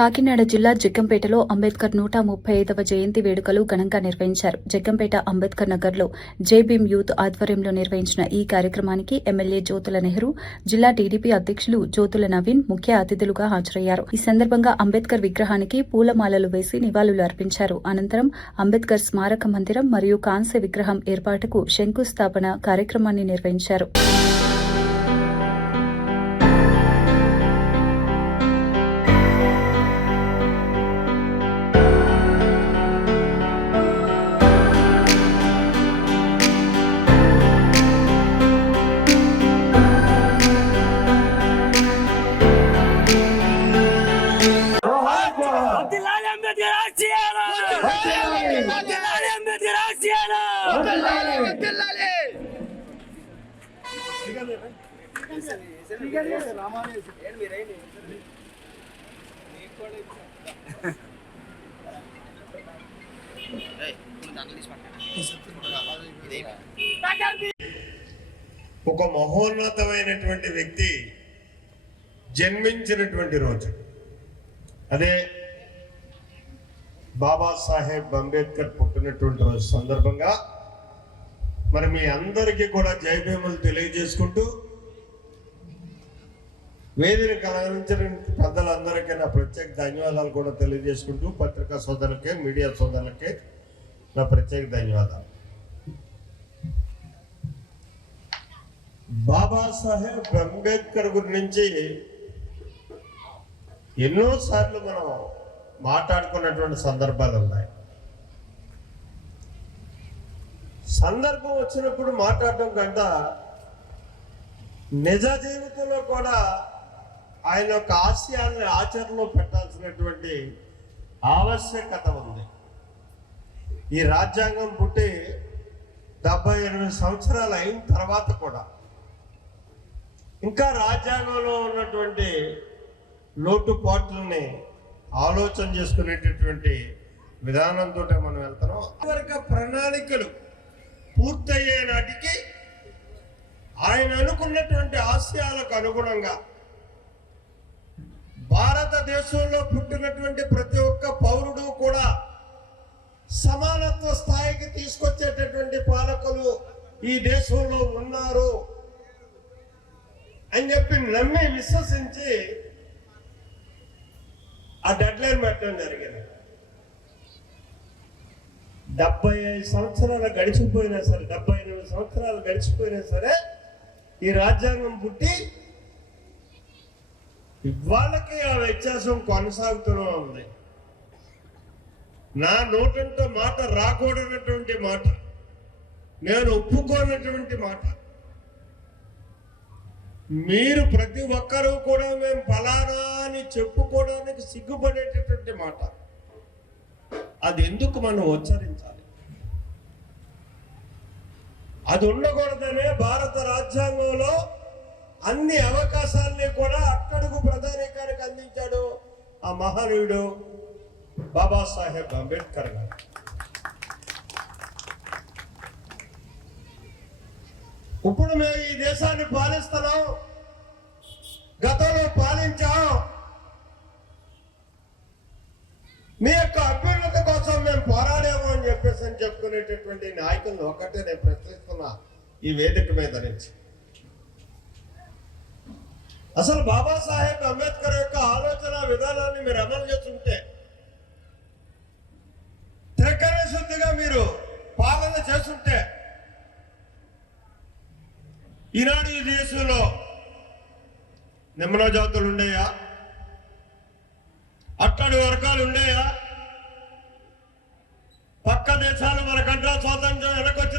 కాకినాడ జిల్లా జగ్గంపేటలో అంబేద్కర్ 135వ జయంతి వేడుకలు ఘనంగా నిర్వహించారు. జగ్గంపేట అంబేద్కర్ నగర్లో జేబీఎం యూత్ ఆధ్వర్యంలో నిర్వహించిన ఈ కార్యక్రమానికి ఎమ్మెల్యే జ్యోతుల నెహ్రూ, జిల్లా టీడీపీ అధ్యక్షులు జ్యోతుల నవీన్ ముఖ్య అతిథులుగా హాజరయ్యారు. ఈ సందర్భంగా అంబేద్కర్ విగ్రహానికి పూలమాలలు వేసి నివాళులు అర్పించారు. అనంతరం అంబేద్కర్ స్మారక మందిరం మరియు కాంస్య విగ్రహం ఏర్పాటుకు శంకుస్థాపన కార్యక్రమాన్ని నిర్వహించారు. ఒక మహోన్నతమైనటువంటి వ్యక్తి జన్మించినటువంటి రోజు అదే బాబాసాహెబ్ అంబేద్కర్ పుట్టినటువంటి రోజు సందర్భంగా మరి మీ అందరికీ కూడా జయభీములు తెలియజేసుకుంటూ వేదికను అలంకరించిన పెద్దలందరికీ నా ప్రత్యేక ధన్యవాదాలు కూడా తెలియజేసుకుంటూ పత్రికా సోదరులకే మీడియా సోదరులకే నా ప్రత్యేక ధన్యవాదాలు. బాబాసాహెబ్ అంబేద్కర్ గురించి ఎన్నోసార్లు మనం మాట్లాడుకున్నటువంటి సందర్భాలు ఉన్నాయి. సందర్భం వచ్చినప్పుడు మాట్లాడటం కంటే నిజ జీవితంలో కూడా ఆయన యొక్క ఆశయాల్ని ఆచరణలో పెట్టాల్సినటువంటి ఆవశ్యకత ఉంది. ఈ రాజ్యాంగం పుట్టి 78 సంవత్సరాలు అయిన తర్వాత కూడా ఇంకా రాజ్యాంగంలో ఉన్నటువంటి లోటుపాట్లని ఆలోచన చేసుకునేటటువంటి విధానంతో మనం వెళ్తున్నాం. వర్గ ప్రణాళికలు పూర్తయ్యే నాటికి ఆయన అనుకున్నటువంటి ఆశయాలకు అనుగుణంగా భారతదేశంలో పుట్టినటువంటి ప్రతి ఒక్క పౌరుడు కూడా సమానత్వ స్థాయికి తీసుకొచ్చేటటువంటి పాలకులు ఈ దేశంలో ఉన్నారు అని చెప్పి నమ్మి విశ్వసించి ఆ డెడ్లైన్ పెట్టడం జరిగింది. 75 సంవత్సరాలు గడిచిపోయినా సరే, 78 సంవత్సరాలు గడిచిపోయినా సరే ఈ రాజ్యాంగం పుట్టి ఇవాళకి ఆ వ్యత్యాసం కొనసాగుతూనే ఉంది. నా నోటంతో మాట రాకూడనటువంటి మాట, నేను ఒప్పుకోనటువంటి మాట, మీరు ప్రతి ఒక్కరూ కూడా మేము ఫలానా అని చెప్పుకోవడానికి సిగ్గుపడేటటువంటి మాట. అది ఎందుకు మనం ఉచ్చరించాలి? అది ఉండకూడదనే భారత రాజ్యాంగంలో అన్ని అవకాశాలని కూడా అట్టడుగు ప్రధానికానికి అందించాడు ఆ మహనీయుడు బాబాసాహెబ్ అంబేద్కర్ గారు. ఇప్పుడు మేము ఈ దేశాన్ని పాలిస్తున్నాం, గతంలో పాలించాం, మీ యొక్క అభ్యున్నతి కోసం మేము పోరాడాము అని చెప్పేసి చెప్పుకునేటటువంటి నాయకులను ఒక్కటే నేను ప్రశ్నిస్తున్నా ఈ వేదిక మీద నుంచి. అసలు బాబాసాహెబ్ అంబేద్కర్ యొక్క ఆలోచన విధానాన్ని మీరు అమలు చేస్తుంటే, త్రికరణ శుద్ధిగా మీరు పాలన చేస్తుంటే, ఈనాడు ఈ దేశంలో నిమ్న జాతులు ఉండేయా? అట్టడి వర్గాలు ఉండేయా? పక్క దేశాలు మనకంటే స్వాతంత్రం వెనకొచ్చి